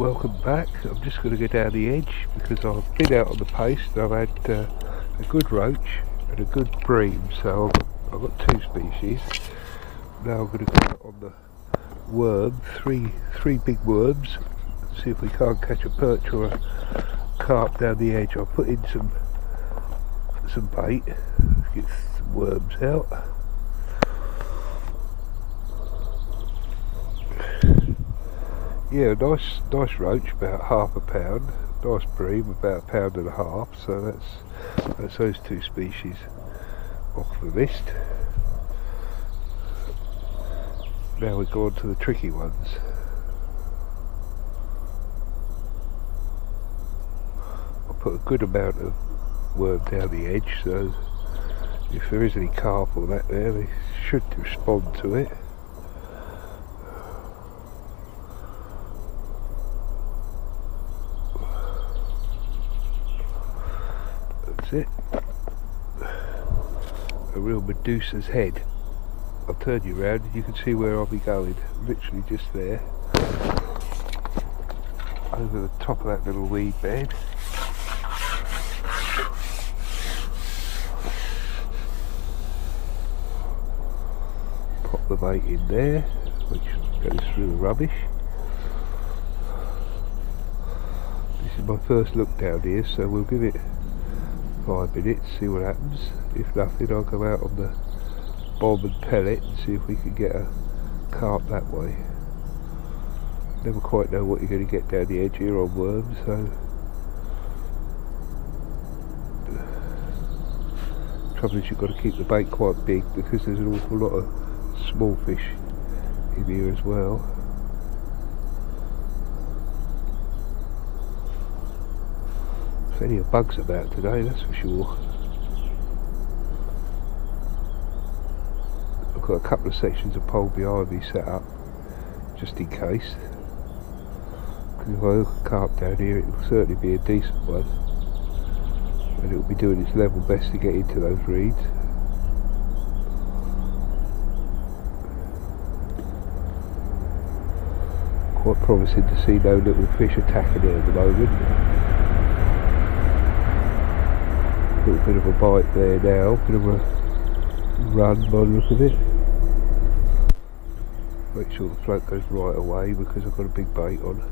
Welcome back. I'm just going to go down the edge because I've been out on the paste and I've had a good roach and a good bream, so I've got two species. Now I'm going to go on the worm, three big worms, see if we can't catch a perch or a carp down the edge. I'll put in some bait, get some worms out. Yeah, nice roach, about half a pound. Nice bream, about a pound and a half. So that's those two species off the list. Now we go on to the tricky ones. I'll put a good amount of worm down the edge, so if there is any carp or that there, they should respond to it. It a real Medusa's head. I'll turn you around and you can see where I'll be going, literally just there, over the top of that little weed bed. Pop the bait in there, which goes through the rubbish. This is my first look down here, so we'll give it 5 minutes, see what happens. If nothing, I'll go out on the bomb and pellet and see if we can get a carp that way. Never quite know what you're going to get down the edge here on worms, so trouble is you've got to keep the bait quite big because there's an awful lot of small fish in here as well. Plenty of bugs about today, that's for sure. I've got a couple of sections of pole behind me set up, just in case. Because if I hook a carp down here, it will certainly be a decent one. And it will be doing its level best to get into those reeds. Quite promising to see no little fish attacking it at the moment. A little bit of a bite there now, bit of a run by the look of it. Make sure the float goes right away because I've got a big bait on.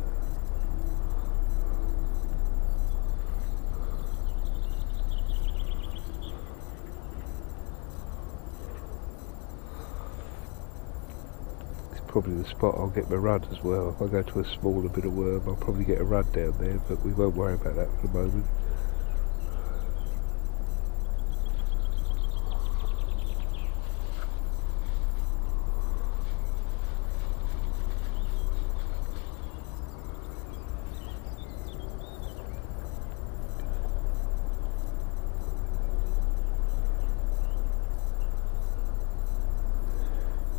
It's probably the spot I'll get my run as well. If I go to a smaller bit of worm, I'll probably get a run down there, but we won't worry about that for the moment.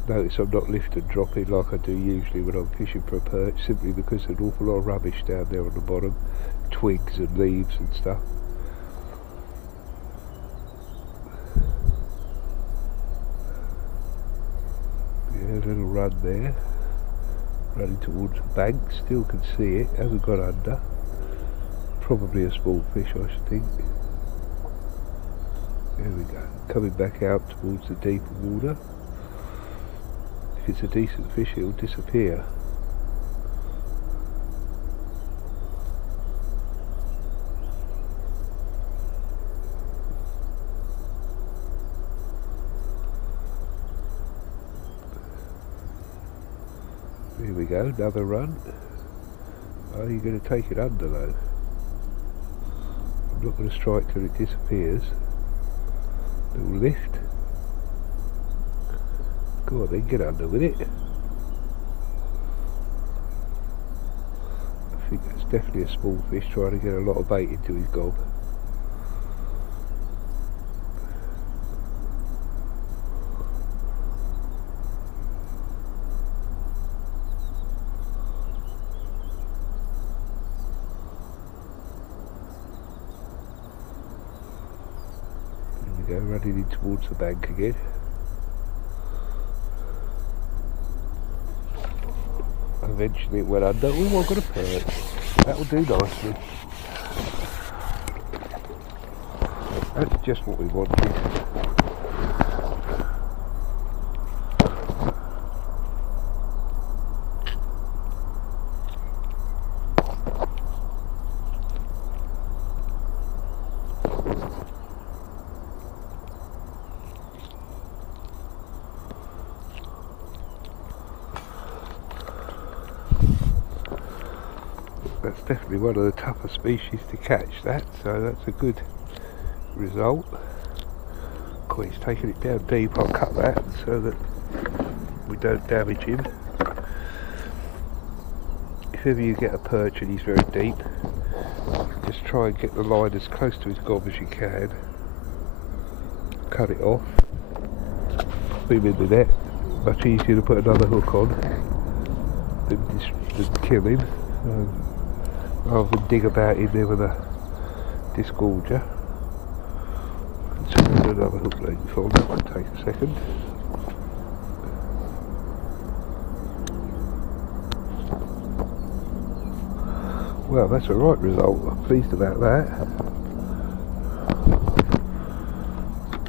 Notice I'm not lift and dropping like I do usually when I'm fishing for a perch, simply because there's an awful lot of rubbish down there on the bottom, twigs and leaves and stuff. Yeah, a little run there, running towards the bank, still can see it, hasn't got under. Probably a small fish, I should think. There we go, coming back out towards the deeper water. If it's a decent fish, it will disappear. Here we go, another run. Oh, you're going to take it under though. I'm not going to strike till it disappears. Little lift. Go on then, get under with it. I think that's definitely a small fish trying to get a lot of bait into his gob. There we go, running in towards the bank again. eventually it went under. Oh, I've got a perch. That'll do nicely. That's just what we wanted. That's definitely one of the tougher species to catch, that, so that's a good result. Of course, he's taking it down deep. I'll cut that so that we don't damage him. If ever you get a perch and he's very deep, just try and get the line as close to his gob as you can. Cut it off. Put him in the net. Much easier to put another hook on than kill him. Rather than dig about in there with a disgorger. Let's put another hook length on, that might take a second. Well, that's a right result, I'm pleased about that.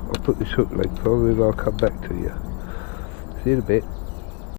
I'll put this hook length on and then I'll come back to you. See you in a bit.